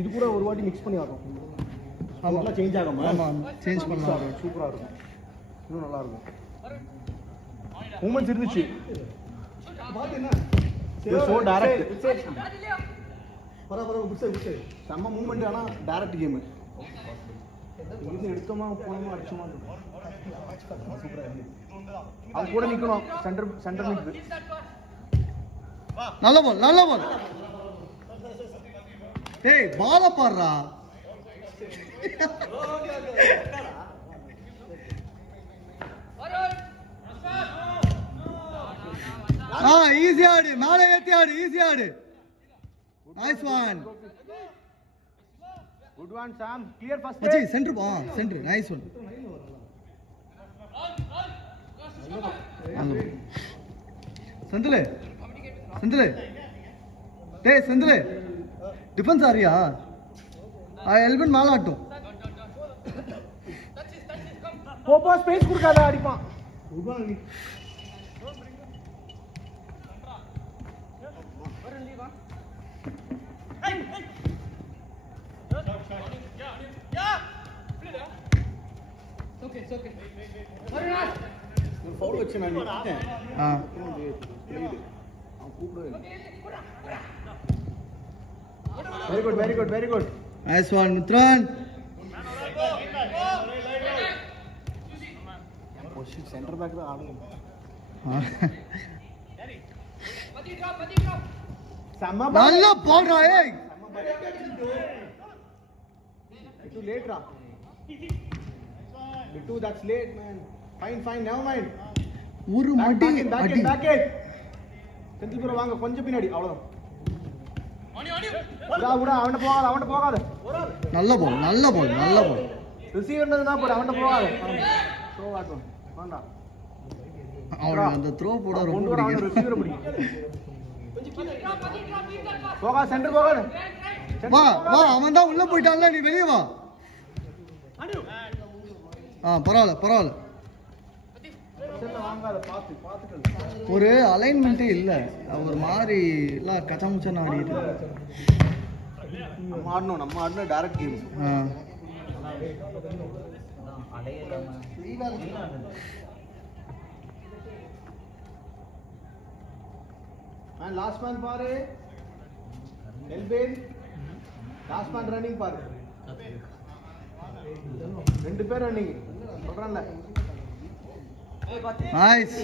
இது கூட ஒரு வாட்டி மிக்ஸ் பண்ணி ஆகும். ஆமாம் சேஞ்ச் ஆகும். ஆமாம் சேஞ்ச் பண்ணலாம். சூப்பராக இருக்கும். இன்னும் நல்லா இருக்கும். மூமெண்ட்ஸ் இருந்துச்சு. ஸோ டைரக்ட் செம்ம மூமெண்ட். ஆனால் டைரக்ட் கேமு இங்கிருந்து எடுத்தோமா போனோமா அடிச்சோமா அவங்க கூட நிற்கணும். சென்டர் நிற்கு. நல்ல பால் நல்ல பால். ஏய் பால பாடுறா. ஈஸி ஆடு. மேலே ஏத்தி ஆடு. ஈஸி ஆடு. Nice one. Good one Sam. Clear first. அச்சி சென்டர் பா. Centre. Nice one. Senthil Senthil டேய் செந்தில் டிஃபென்ஸ் ஆறியா? எல்பன் மேல ஆட்டும். போப்பா ஸ்பேஸ் கொடுக்காத அடிப்பான். ஃபவுல் வச்சு நான் நிறுத்திட்டேன். Very good very good very good. Nice one Mithran. Centre back தான் ஆடுங்க. நல்ல போடுறா. ஏய் too late ra. Too that's late man. Fine never mind. ஒரு மடி அடி. செந்தில் ப்ரோ வாங்க கொஞ்சம் பின்னாடி அவ்வளவுதான். விடா அவன்கிட்ட போகாத. நல்ல பால் நல்ல பால் நல்ல பால். ரிசீவர்னது தான் போடு. அவன்கிட்ட போகாத. த்ரோ ஆட்டும் வேண்டாம். அவனுக்கு அந்த த்ரோ போட ரொம்ப பிடிக்கும். ரிசீவர் பிடிக்கும். போகா சென்டர் போகாத. வா வா அவன் தான் உள்ள போயிட்டான்ல. நீ வெளியே வா. பரவாயில்ல பரவாயில்ல. ஒரு அலைன்மெண்ட்டே இல்லை. ஒரு மாதிரி எல்லாம் கச்சாமுச்சான்னு ஆடிட்டு. நம்ம ஆடணும் டைரக்ட் கேம். லாஸ்ட் மேன் பாரு. எல்பேன் லாஸ்ட் மேன் ரன்னிங் பாரு. ரெண்டு பேர் ரன்னிங் சொல்றேன்ல. நைஸ்.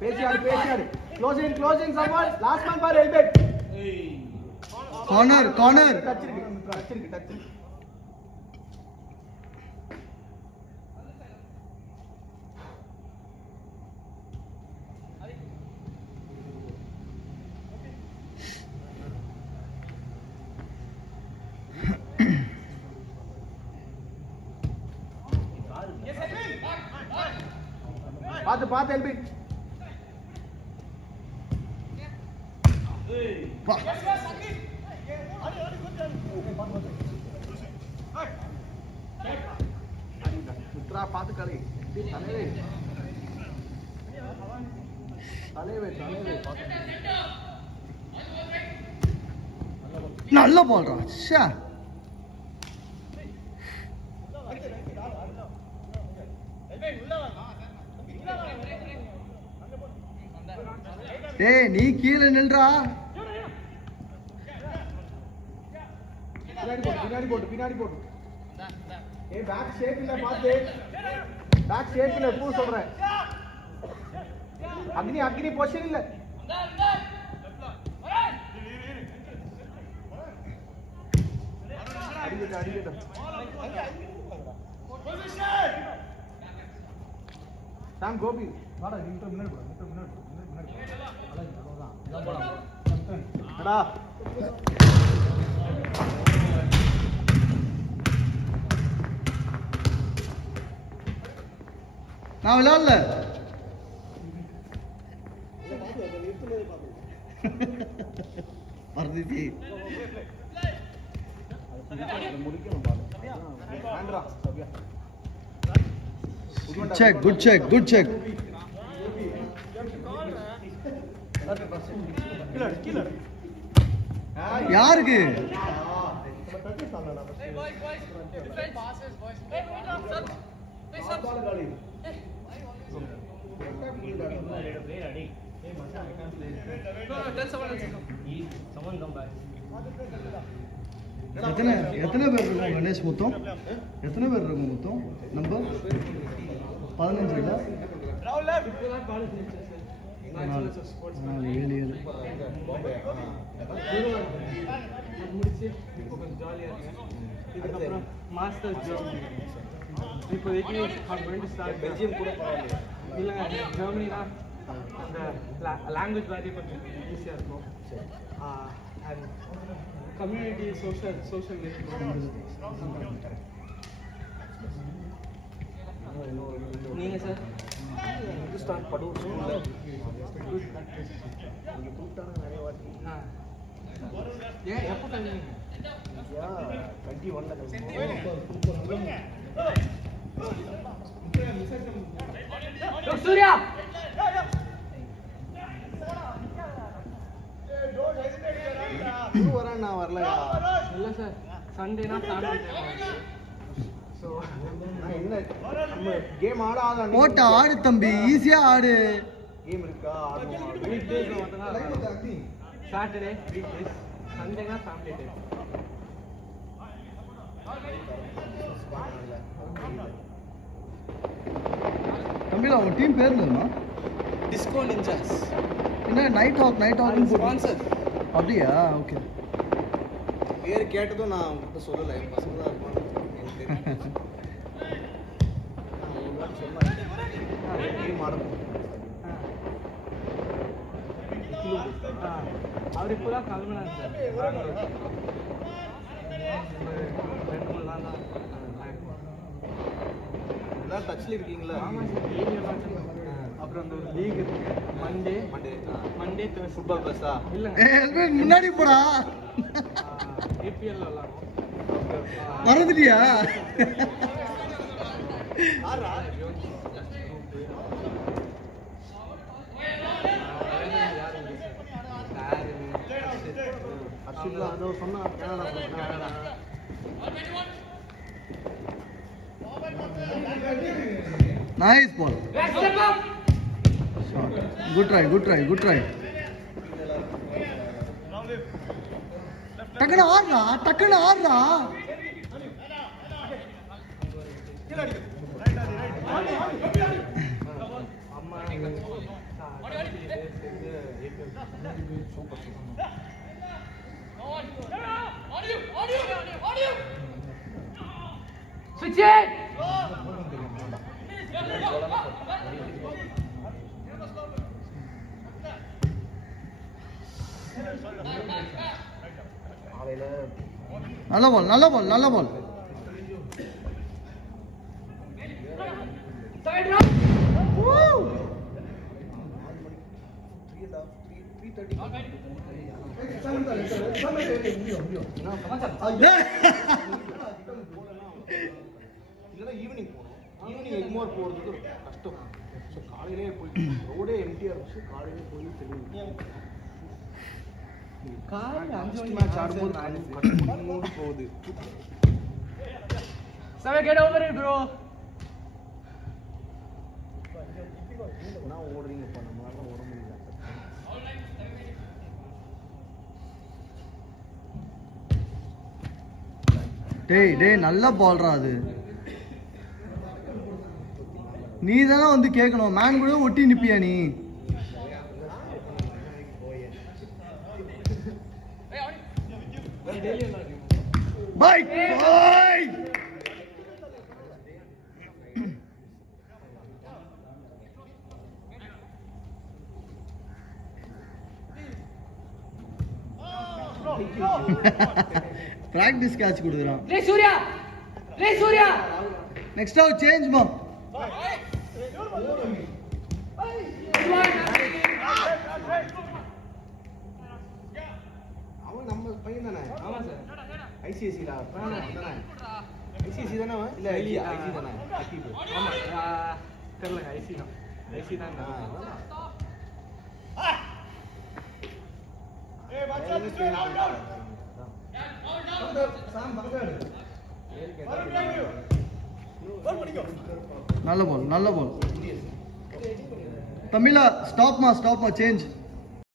பேசியாடு. Closing someone. லாஸ்ட் மேன் பாரு எல்பேன். கார்னர் டச் இருக்கு. பாத்து எல்பி. மித்ரா பாத்து கலை. தலைவே நல்ல பால்ரா. ஷா டேய் நீ கீழே நில்றா. பின்னாடி போடு. ஏய் பேக் ஷேப் இல்ல பாத்து. பேக் ஷேப் இல்ல பூ சொல்றேன். அக்னி பொசிஷன் இல்ல. அடிக்கட்ட. சாம் கோபி வாடா முன்னாடி போடு. அடா நான் விளையாடல. மறந்துச்சு. Good check. யாருக்கு எத்தனை பேர் இருக்கும் கணேஷ் மொத்தம்? எத்தனை பேர் இருக்கும் மொத்தம்? நம்பர் 15 இல்ல? 7 மாஸ்டர்ஸ் இப்போதைக்கு பெல்ஜியம் கூட பரவாயில்ல இல்லைங்க ஜெர்மனினா அந்த லாங்குவேஜ் வேறு கொஞ்சம் ஈஸியாக இருக்கும் அண்ட் கம்யூனிட்டி சோஷியல் நீங்கள் சார் ஹிந்துஸ்தான் படூர் நிறைய வாட்டி ஏன் எப்போ கல்யாணம் 21 சூர்யா வரேன் நான் வரலையா இல்லை சார் சண்டேனா ஸோ என்ன நம்ம கேம் ஆட போட்ட ஆடு தம்பி, ஈஸியா ஆடு. கேம் இருக்கா வீக் டேஸ்ல மட்டும்தான் சாட்டர்டே வீக் டேஸ் சண்டேனா ஃபேமிலி டே தம்பில உங்க டீம் பேர் என்னமா? Disco ninjas. என்ன நைட் ஹாக் ஸ்பான்சர் அப்படியா? ஓகே. பேர் கேட்டதும் நான் உங்ககிட்ட சொல்லலை, என் பசங்க தான் இருப்பாங்க எனக்கு தெரியும். அவர் இப்போ தான் கிளம்பினாங்க சார். 2-3 நாள் தான் எல்லாம் டச்சில் இருக்கீங்களா? ஆமாம் சார். அப்புறம் அந்த ஒரு லீக் இருக்கு மண்டே ஃபுட்பால் ப்ளஸ்ஸா? இல்லைங்க முன்னாடி போடா. ஏபிஎல் விளாடுவோம். மறந்துட்டியா? சொன்னா நைஸ் பால். Good try. டக்குனு ஆடுறா. அம்மா switch it. நல்ல பால். Side run. Woo! 3:30. இல்லைன்னா ஈவினிங் போகணும். ஈவினிங் எக்மோர் போகிறதுக்கு கஷ்டம். ஸோ காலையிலே போயிட்டு ரோடே எம்டியாக இருந்துச்சு. காலையிலே போய் தெரியும் காலையில் 5 மேட்ச் ஆடும்போது போகுது. Sabe, get over it, bro. நான் ஓடுறீங்கப்பா, நம்மளால ஓட முடியல. டேய் நல்ல பால்ரா அது. நீ தானே வந்து கேட்கணும். மேன் கூட ஒட்டி நிப்பியா நீ? பாய். பிராக்டிஸ் கேட்ச் கொடுக்குறான். Play Surya. Next out change மா. அவன் நம்ம பையன் தானே? ஆமா சார். ஐசிஐசி தானே? ஐசிஐசி தானே அவன்? இல்ல ஐசி தானே? ஆமா தெரியல. ஐசி தான். நல்ல பால் தமிழா ஸ்டாப்மா சேஞ்ச்